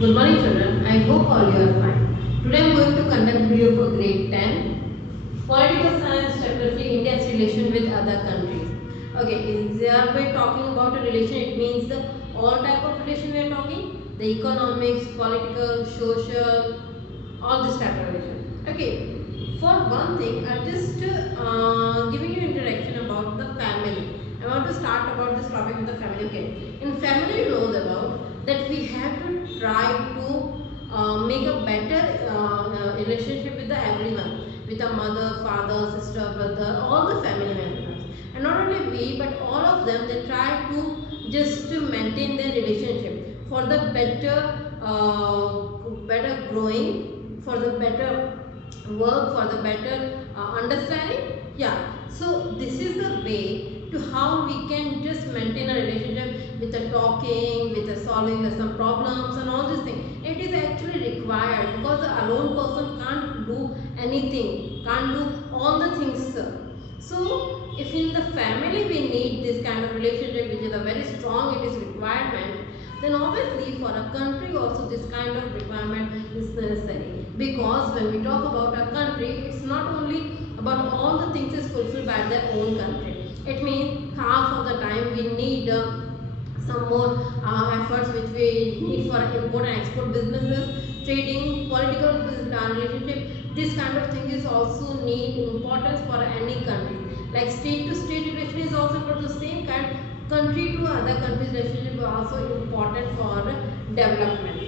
Good morning children, I hope all you are fine. Today I am going to conduct video for grade 10, Political Science chapter 3, India's relation with other countries. Okay, is there we talking about a relation, it means the all type of relation we are talking, the economics, political, social, all this type of relation. Okay, for one thing, I'm just giving you introduction about the family. I want to start about this topic with the family. Okay, in family you know about that we have to try to make a better relationship with the everyone, with the mother, father, sister, brother, all the family members. And not only we, but all of them, they try to just to maintain their relationship for the better growing, for the better work, for the better understanding. Yeah, so this is the way to how we can just maintain a relationship with the talking, with the solving the some problems and all these things. It is actually required because the alone person can't do anything, can't do all the things. So if in the family we need this kind of relationship which is a very strong, it is requirement, then obviously for a country also this kind of requirement is necessary. Because when we talk about a country, it's not only about all the things is fulfilled by their own country. It means half of the time we need some more efforts which we need for import and export businesses, trading, political relationship. This kind of thing is also need importance for any country. Like state to state relation is also for the same kind. Country to other countries relationship is also important for development.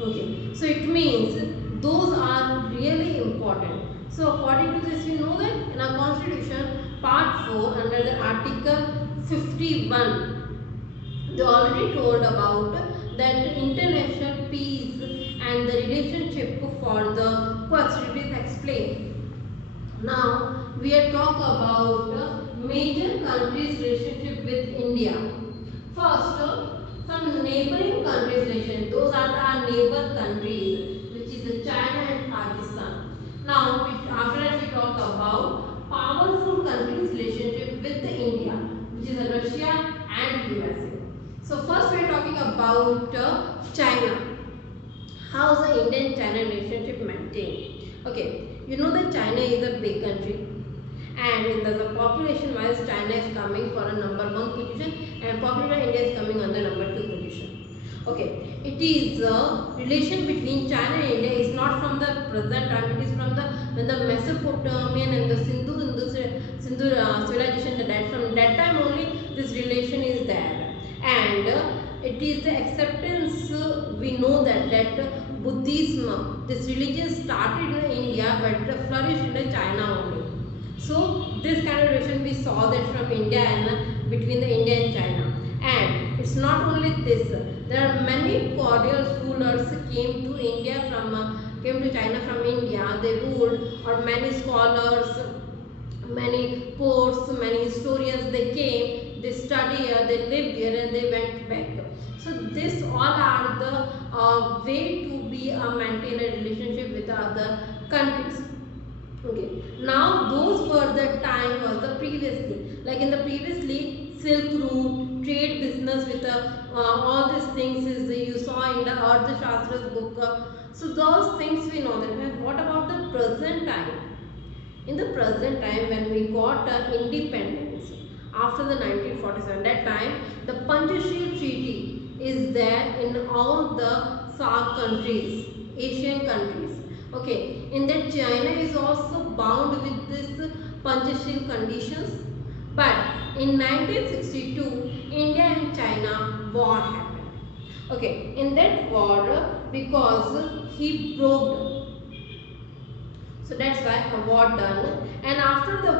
Okay, so it means those are really important. So according to this, we know that in our constitution, part 4 under the article 51, they already told about that international peace and the relationship for the coexistence is explained. Now we are talk about major countries relationship with India. First, some neighboring countries relation. Those are our neighbor countries, which is China and Pakistan. Now, after that we talk about powerful countries relationship with India, which is Russia and USA. So first we are talking about China. How is the Indian-China relationship maintained? Okay, you know that China is a big country, and in the population wise China is coming for a number 1 position and population India is coming on the number 2 position. Okay, it is a relation between China and India is not from the present time, it is from the when the Mesopotamian and the Sindhu civilization, that from that time only this relation is there. And it is the acceptance, we know that Buddhism, this religion started in India but flourished in China only. So this kind of relation we saw that from India and between the India and China. And it's not only this. There are many cordial rulers came to India from came to China from India. They ruled, or many scholars, many poets, many historians. They came, they studied here, they lived here, and they went back. So this all are the way to be maintain a relationship with other countries. Okay. Now those were the time was the previously. Like in the previously Silk Route, trade business with all these things is you saw in the Arthashastra's book. So those things we know that. And what about the present time? In the present time when we got independence after the 1947, that time the Panchasheel Treaty is there in all the SAARC countries, Asian countries. Okay, in that China is also bound with this Panchasheel conditions. But in 1962, India and China war happened. Okay, in that war, because he broke, so that's why a war done. And after the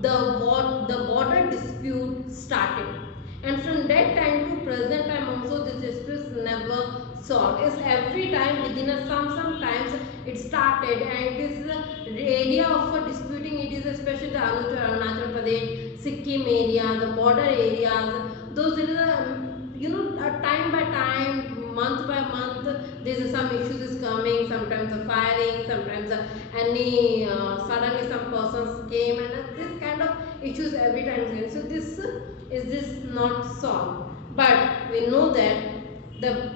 border dispute started. And from that time to present time also this dispute never solved. It's every time within a some times it started, and it is the area of disputing. It is especially the Arunachal Pradesh, Sikkim area, the border areas. Those there is time by time, month by month, there is some issues is coming. Sometimes the firing, sometimes any suddenly some persons came, and this kind of issues every time. So this not solved. But we know that the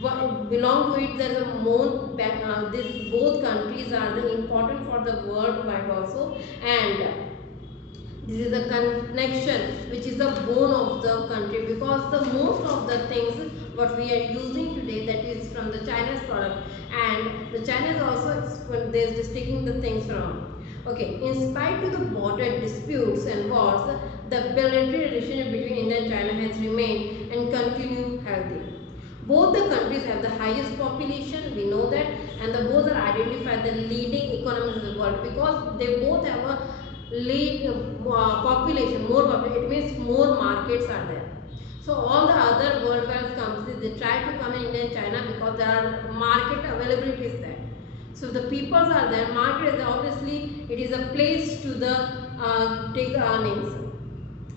belong to it. There is a more this both countries are the important for the worldwide also, and this is the connection which is the bone of the country, because the most of the things what we are using today, that is from the China's product, and the China is also they is just taking the things from. Okay, in spite of the border disputes and wars, the bilateral relationship between India and China has remained and continue healthy. Both the countries have the highest population, we know that, and the both are identified the leading economies of the world, because they both have a lead population, more population, it means more markets are there. So all the other worldwide companies, they try to come in India and China because there are market availability is there. So the peoples are there, market is there, obviously it is a place to the take earnings.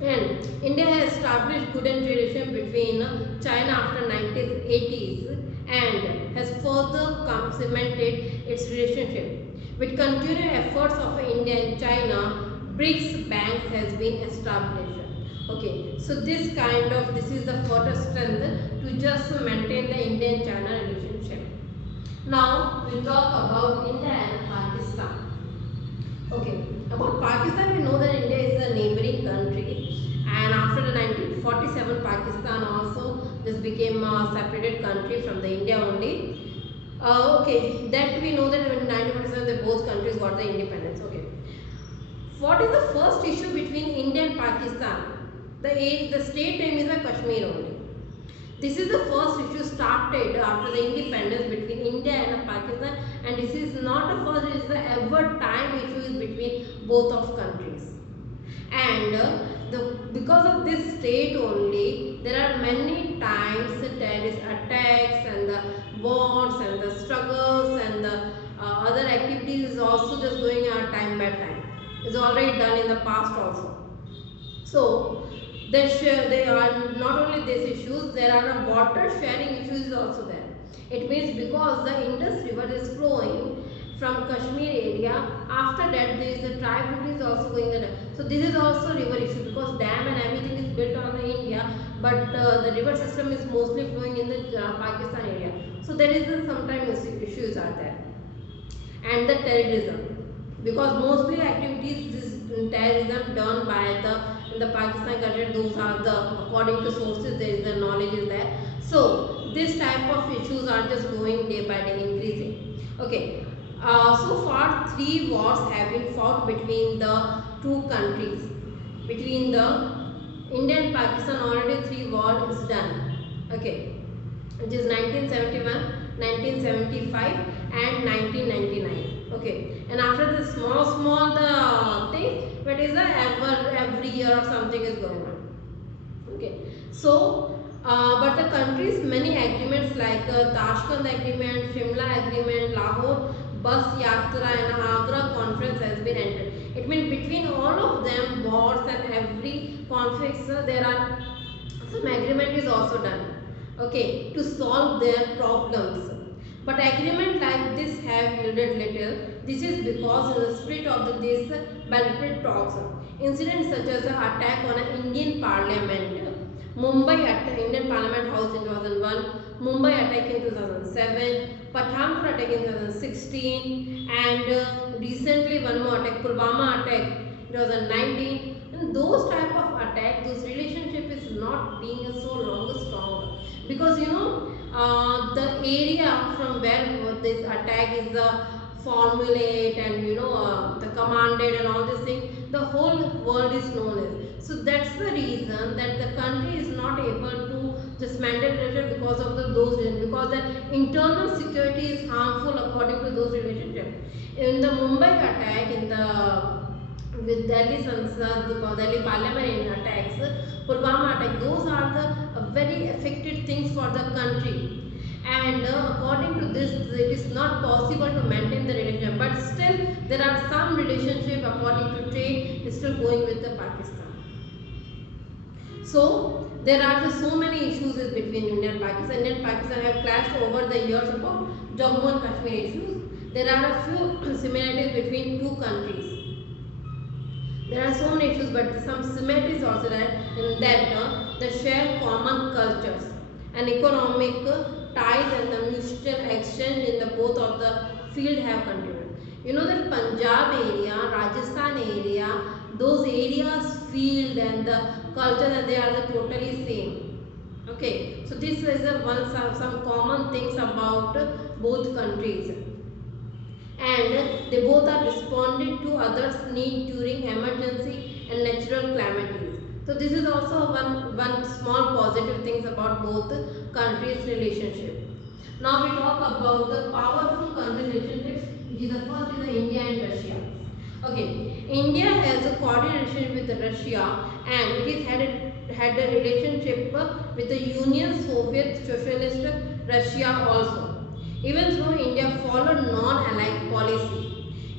And India has established good relation between China after 1980s and has further cemented its relationship. With continued efforts of India and China, BRICS banks has been established. Okay, so this is the further strength to just maintain the India and China relationship. Now we talk about India and Pakistan. Okay, about Pakistan, we know that India is a neighboring country, and after the 1947, Pakistan also just became a separated country from the India only. Okay, that we know that in 1947, the both countries got the independence. Okay, what is the first issue between India and Pakistan? The state name is Kashmir only. This is the first issue started after the independence between India and Pakistan, and this is not the first, it is the ever time issue is between both of countries. And because of this state only, there are many times terrorist attacks and the wars and the struggles and the other activities is also just going on time by time. It's already done in the past also. So they are not only these issues, there are water sharing issues also there. It means because the Indus river is flowing from Kashmir area, after that there is the tributary is also going there. So this is also river issue, because dam and everything is built on the India, but the river system is mostly flowing in the Pakistan area. So there is sometimes issues are there. And the terrorism, because mostly activities this terrorism done by the in the Pakistan country, those are the according to sources there is the knowledge is there. So this type of issues are just going day by day increasing. Okay, so far 3 wars have been fought between the two countries. Between the India and Pakistan already 3 wars is done. Okay, which is 1971, 1975 and 1999. Okay, and after the small the thing, but is the every year or something is going on. Okay, so but the countries many agreements like Tashkent agreement, Shimla agreement, Lahore bus yatra and Agra conference has been entered. It means between all of them wars and every conflicts there are some agreement is also done. Okay, to solve their problems. But agreement like this have yielded little. This is because in the spirit of this bilateral talks, incidents such as the attack on an Indian parliament, Mumbai attack, Indian Parliament House in 2001, Mumbai attack in 2007, Pathankot attack in 2016, and recently one more attack, Pulwama attack 2019. And those type of attack, those relationship is not being so long strong, because the area from where this attack is the formulate and the commanded and all this thing, the whole world is known as. So that's the reason that the country is not able to just mandate because of those reasons, because the internal security is harmful according to those relationships. In the Mumbai attack, in the with Delhi Sansad, the Delhi Parliament attacks, Pulwama attack, those are the very affected things for the country. And according to this, it is not possible to maintain the relationship. But still, there are some relationship according to trade is still going with the Pakistan. So there are so many issues between India and Pakistan. India and Pakistan have clashed over the years about Jammu and Kashmir issues. There are a few similarities between two countries. There are so many issues, but some similarities also there in that they share common cultures. and economic ties and the mutual exchange in the both of the field have continued. You know that Punjab area, Rajasthan area, those areas field and the culture that they are the totally same. Okay, so this is a one some common things about both countries, and they both are responding to others' need during emergency and natural calamities. So this is also one small positive things about both countries' relationship. Now we talk about the powerful country relationships, which is the first is the India and Russia. Okay, India has a coordination with Russia, and it is had a relationship with the Union Soviet Socialist Russia also. Even though India followed non-allied policy,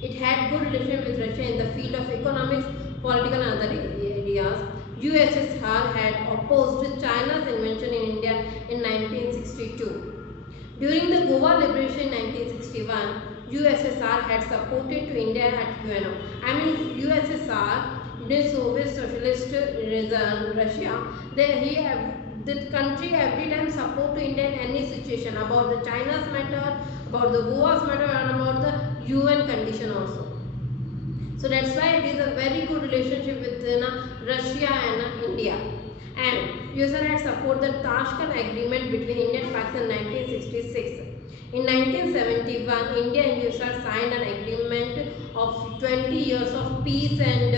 it had good relations with Russia in the field of economics, political and other areas. USSR had opposed China's invention in India in 1962. During the Goa liberation in 1961, USSR had supported to India at UNO. I mean USSR, the Soviet Socialist Russia, the country every time support to India in any situation about the China's matter, about the Goa's matter, and about the UN condition also. So that's why it is a very good relationship with Russia and India. And USSR had support the Tashkent Agreement between India and Pakistan in 1966. In 1971, India and USSR signed an agreement of 20 years of peace and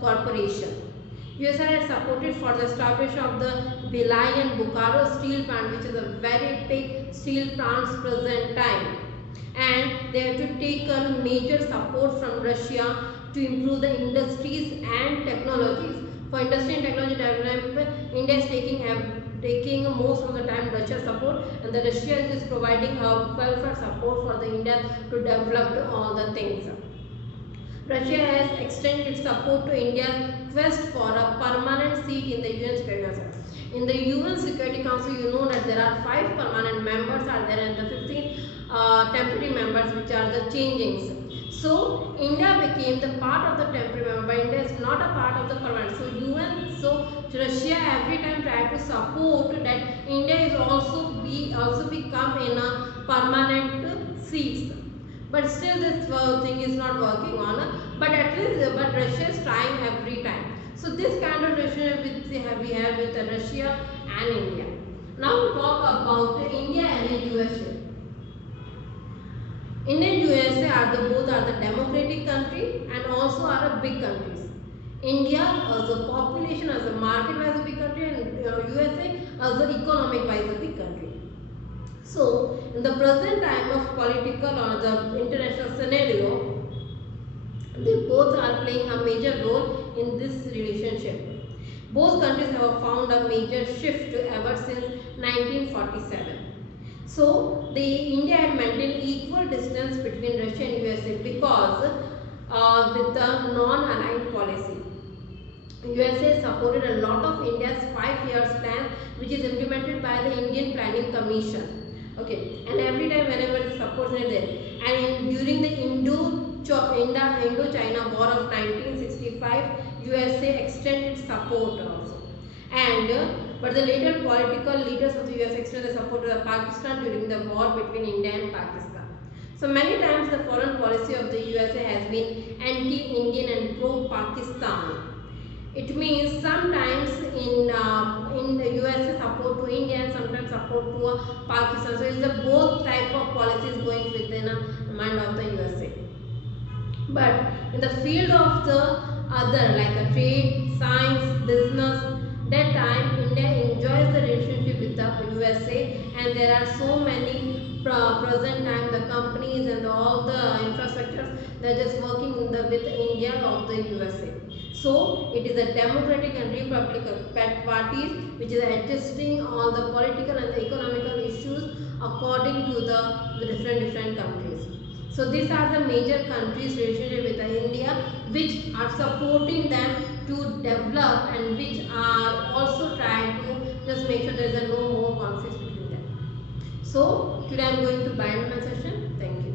cooperation. USSR had supported for the establishment of the Bhilai and Bokaro steel plant, which is a very big steel plants present time. And they have to take a major support from Russia to improve the industries and technologies. For industry and technology development, India is taking most of the time Russia support, and the Russia is providing a welfare support for the India to develop all the things. Russia has extended its support to India's quest for a permanent seat in the UN Security Council. In the UN Security Council, you know that there are 5 permanent members are there and the 15 temporary members, which are the changings. So India became the part of the temporary member, but India is not a part of the permanent. So Russia every time try to support that India is also become in a permanent seats. But still this thing is not working on. But at least Russia is trying every time. So this kind of relationship we have with Russia and India. Now we talk about India and USA. India and USA are both are the democratic country and also are a big countries. India as a population, as a market wise a big country, and USA as a economic wise a big country. So in the present time of political or the international scenario, they both are playing a major role in this relationship. Both countries have found a major shift ever since 1947. So the India had maintained equal distance between Russia and USA because with the non-aligned policy. USA supported a lot of India's 5 years plan, which is implemented by the Indian Planning Commission. Okay, and every time whenever it supports it there, and during the Indo-China War of 1965, USA extended support also. And but the later political leaders of the US extended support to Pakistan during the war between India and Pakistan. So many times the foreign policy of the USA has been anti-Indian and pro-Pakistan. It means sometimes in the USA support to India and sometimes support to Pakistan. So it's the both type of policies going within the mind of the USA. But in the field of the other like a trade, science, business, that time India enjoys the relationship with the USA, and there are so many present time the companies and all the infrastructures they are just working with India of the USA. So it is a democratic and republican parties which is adjusting all the political and the economical issues according to the different countries. So these are the major countries relationship with India which are supporting them to develop and which are also trying to just make sure there is no more conflicts between them. So today I am going to bind my session. Thank you.